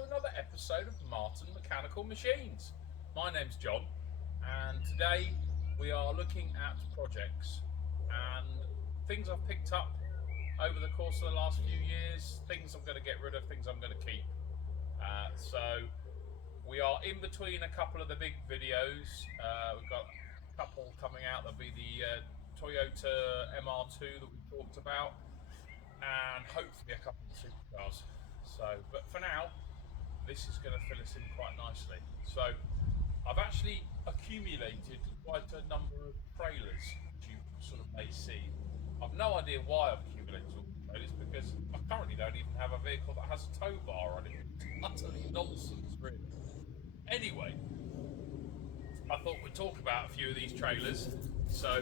to another episode of Martin Mechanical Machines. My name's John, and today we are looking at projects and things I've picked up over the course of the last few years, things I'm going to get rid of, things I'm going to keep. So we are in between a couple of the big videos. We've got a couple coming out. There'll be the Toyota MR2 that we talked about, and hopefully a couple of supercars. But for now, this is going to fill us in quite nicely. So I've actually accumulated quite a number of trailers, as you sort of may see. I've no idea why I've accumulated all the trailers, because I currently don't even have a vehicle that has a tow bar on it. It's utterly nonsense, really. Anyway, I thought we'd talk about a few of these trailers. So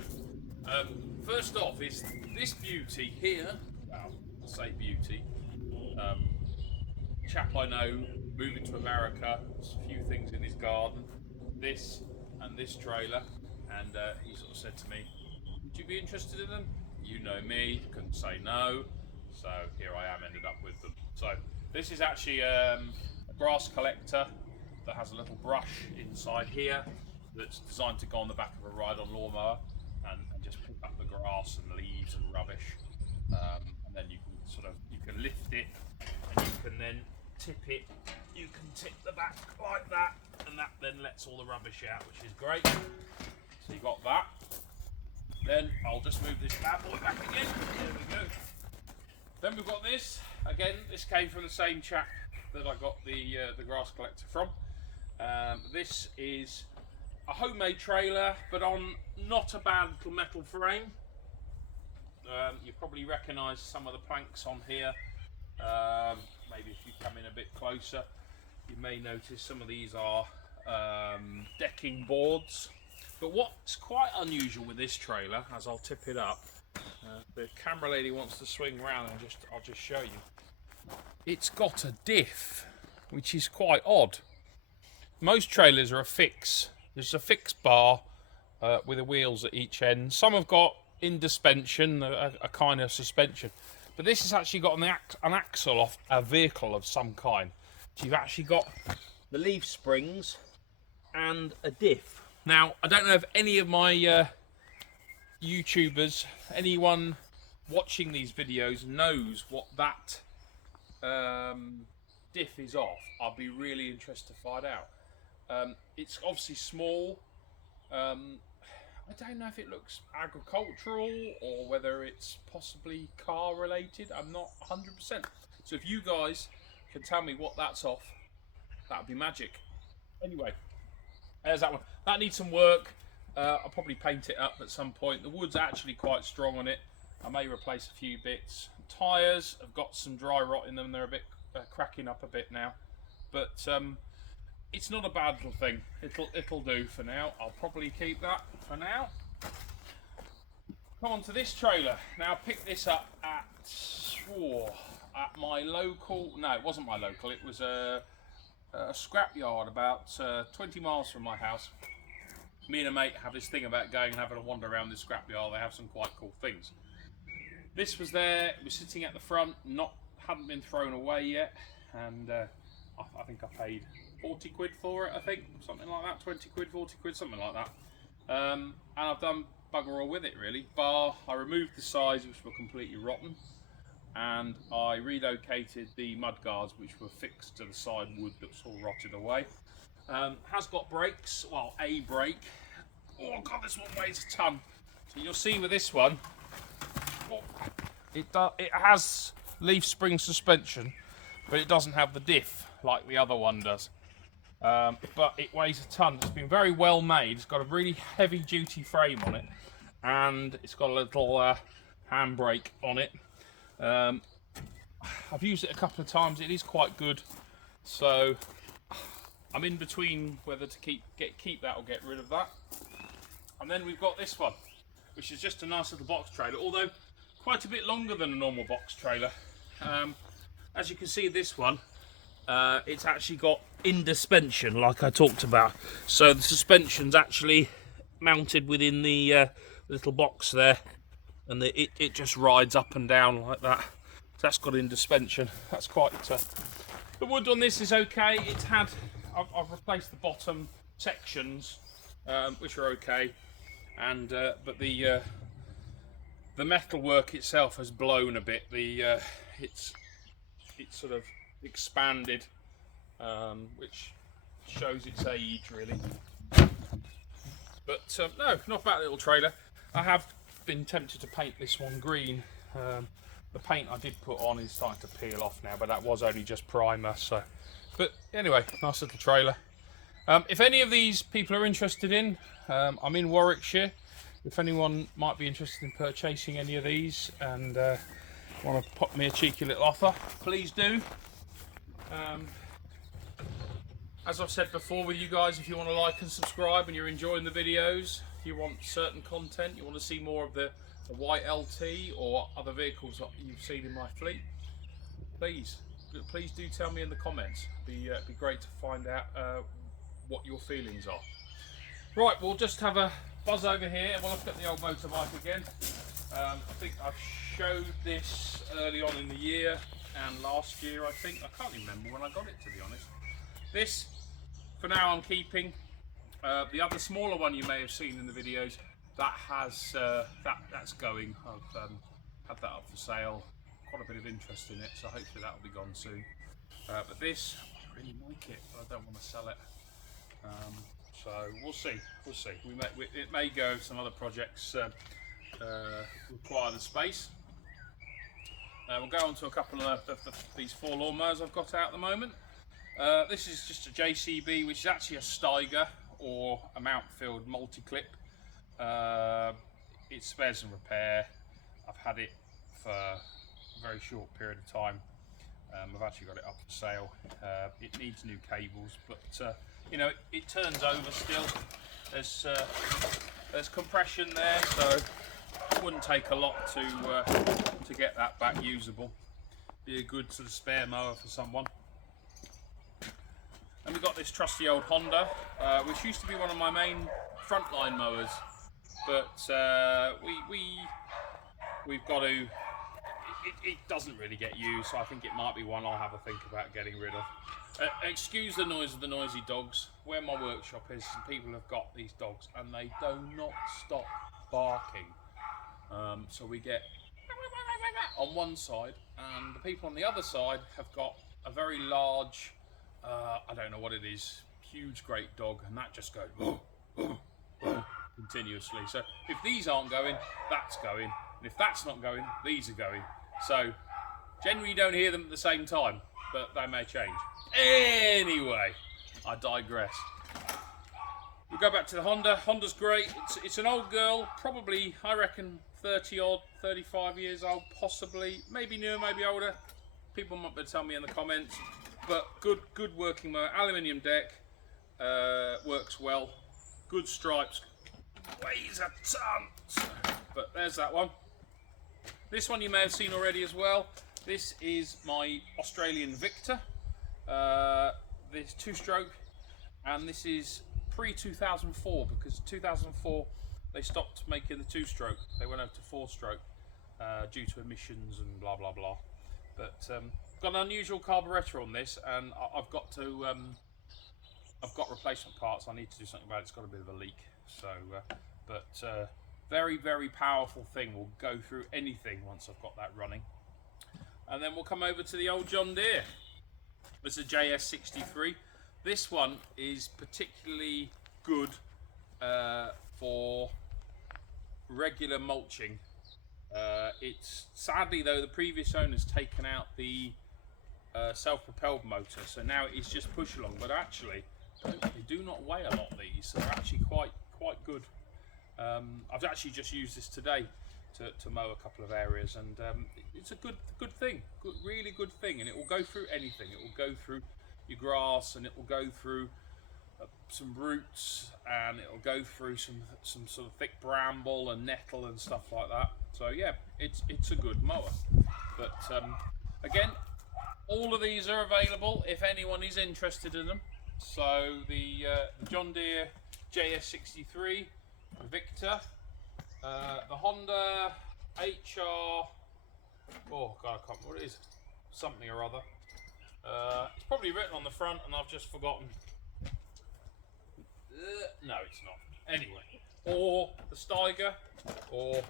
first off is this beauty here. Well, I say beauty. Chap I know moving to America, there's a few things in his garden, this and this trailer, and he sort of said to me, would you be interested in them? You know me, couldn't say no, so here I am, ended up with them. So this is actually a grass collector that has a little brush inside here that's designed to go on the back of a ride-on lawnmower and just pick up the grass and leaves and rubbish, and then you can lift it and you can then tip it. You can tip the back like that, and that then lets all the rubbish out, which is great. So you got that. Then I'll just move this bad boy back again. There we go. Then we've got this. Again, this came from the same chap that I got the grass collector from. This is a homemade trailer, but on not a bad little metal frame. You probably recognise some of the planks on here. Maybe if you come in a bit closer, you may notice some of these are decking boards. But what's quite unusual with this trailer, as I'll tip it up, the camera lady wants to swing around and I'll just show you. It's got a diff, which is quite odd. Most trailers are a fix. There's a fixed bar with the wheels at each end. Some have got in suspension, a kind of suspension. But this has actually got an axle off a vehicle of some kind. So you've actually got the leaf springs and a diff. Now, I don't know if any of my YouTubers, anyone watching these videos knows what that diff is off. I'll be really interested to find out. It's obviously small. I don't know if it looks agricultural or whether it's possibly car related. I'm not 100%. So if you guys can tell me what that's off, that would be magic. Anyway, there's that one. That needs some work. I'll probably paint it up at some point. The wood's actually quite strong on it. I may replace a few bits. Tyres have got some dry rot in them. They're a bit cracking up a bit now. But it's not a bad little thing. It'll do for now. I'll probably keep that for now. Come on to this trailer. Now I picked this up at my local. No, it wasn't my local. It was a scrapyard about 20 miles from my house. Me and a mate have this thing about going and having a wander around this scrapyard. They have some quite cool things. This was there. It was sitting at the front. Hadn't been thrown away yet, and I think I paid 40 quid for it, I think, something like that, 20 quid, 40 quid, something like that. And I've done bugger all with it, really, bar I removed the sides, which were completely rotten, and I relocated the mud guards, which were fixed to the side wood that's all rotted away. Has got brakes, well, a brake. Oh god, this one weighs a ton. So you'll see with this one, it has leaf spring suspension, but it doesn't have the diff like the other one does. But it weighs a ton. It's been very well made. It's got a really heavy duty frame on it, and it's got a little handbrake on it. I've used it a couple of times. It is quite good, so I'm in between whether to keep that or get rid of that. And then we've got this one, which is just a nice little box trailer, although quite a bit longer than a normal box trailer. As you can see, this one, it's actually got in suspension, like I talked about. So the suspension's actually mounted within the little box there, and it just rides up and down like that. So that's got in suspension. That's quite The wood on this is okay. It's had, I've replaced the bottom sections, which are okay, and but the metalwork itself has blown a bit. It's sort of expanded, which shows its age really. But no, not a bad little trailer. I have been tempted to paint this one green. The paint I did put on is starting to peel off now, but that was only just primer. So, but anyway, nice little trailer. If any of these people are interested in, I'm in Warwickshire. If anyone might be interested in purchasing any of these and want to pop me a cheeky little offer, please do. As I've said before with you guys, if you want to like and subscribe and you're enjoying the videos, if you want certain content, you want to see more of the white LT or other vehicles that you've seen in my fleet, please do tell me in the comments. It'd be great to find out what your feelings are. Right, we'll just have a buzz over here and we'll look at the old motorbike again. I think I've showed this early on in the year and last year, I think. I can't remember when I got it, to be honest. This, for now, I'm keeping. The other smaller one you may have seen in the videos, that has that's going. I've had that up for sale. Quite a bit of interest in it, so hopefully that will be gone soon. But this, I really like it, but I don't want to sell it. So we'll see. It may go. Some other projects require the space. We'll go on to a couple of these 4 lawnmowers I've got out at the moment. This is just a JCB, which is actually a Steiger or a Mountfield multi-clip. It's spares and repair. I've had it for a very short period of time. I've actually got it up for sale. It needs new cables, but you know, it turns over still. There's compression there, so it wouldn't take a lot to get that back usable. Be a good sort of spare mower for someone. And we've got this trusty old Honda, which used to be one of my main frontline mowers, but we've got to. It doesn't really get used, so I think it might be one I'll have a think about getting rid of. Excuse the noise of the noisy dogs. Where my workshop is, people have got these dogs and they do not stop barking. So we get on one side, and the people on the other side have got a very large, I don't know what it is, huge great dog, and that just goes continuously. So if these aren't going, that's going, and if that's not going, these are going. So generally you don't hear them at the same time, but they may change. Anyway, I digress. We'll go back to the Honda. Honda's great. It's an old girl, probably, I reckon, 30 odd, 35 years old, possibly, maybe newer, maybe older. People might be able to tell me in the comments. But good working mower. Aluminium deck, works well. Good stripes. Weighs a ton. But there's that one. This one you may have seen already as well. This is my Australian Victor. This 2-stroke, and this is pre-2004, because 2004 they stopped making the 2-stroke. They went over to 4-stroke due to emissions and blah blah blah. But got an unusual carburettor on this, and I've got replacement parts. I need to do something about it. It's got a bit of a leak. So, very powerful thing. Will go through anything once I've got that running. And then we'll come over to the old John Deere. It's a JS63. This one is particularly good for regular mulching. It's sadly though the previous owner's taken out the self-propelled motor, so now it is just push along. But actually, they do not weigh a lot. These, so they're actually quite good. I've actually just used this today to mow a couple of areas, and it's a good thing, really good thing, and it will go through anything. It will go through your grass, and it will go through some roots, and it will go through some sort of thick bramble and nettle and stuff like that. So yeah, it's a good mower. But again, all of these are available if anyone is interested in them. So the John Deere JS63, Victor, the Honda HR, oh god, I can't remember what it is, something or other, It's probably written on the front and I've just forgotten. No, it's not. Anyway, or the Steiger, or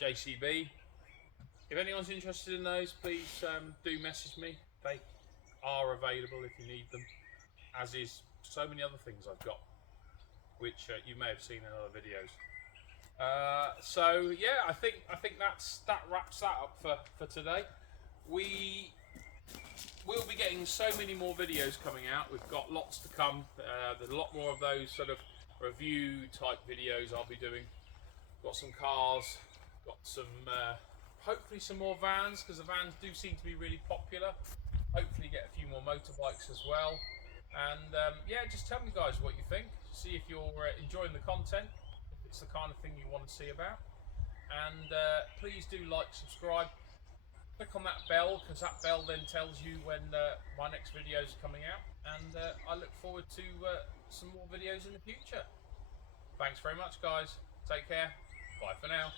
JCB. If anyone's interested in those, please do message me. They are available if you need them, as is so many other things I've got, which you may have seen in other videos. So yeah, I think that wraps that up for today. We will be getting so many more videos coming out. We've got lots to come. There's a lot more of those sort of review type videos I'll be doing. Got some cars, got some hopefully some more vans, because the vans do seem to be really popular. Hopefully get a few more motorbikes as well. And yeah, just tell me guys what you think. See if you're enjoying the content, if it's the kind of thing you want to see about. And please do like, subscribe, click on that bell, because that bell then tells you when my next videos are coming out. And I look forward to some more videos in the future. Thanks very much guys. Take care. Bye for now.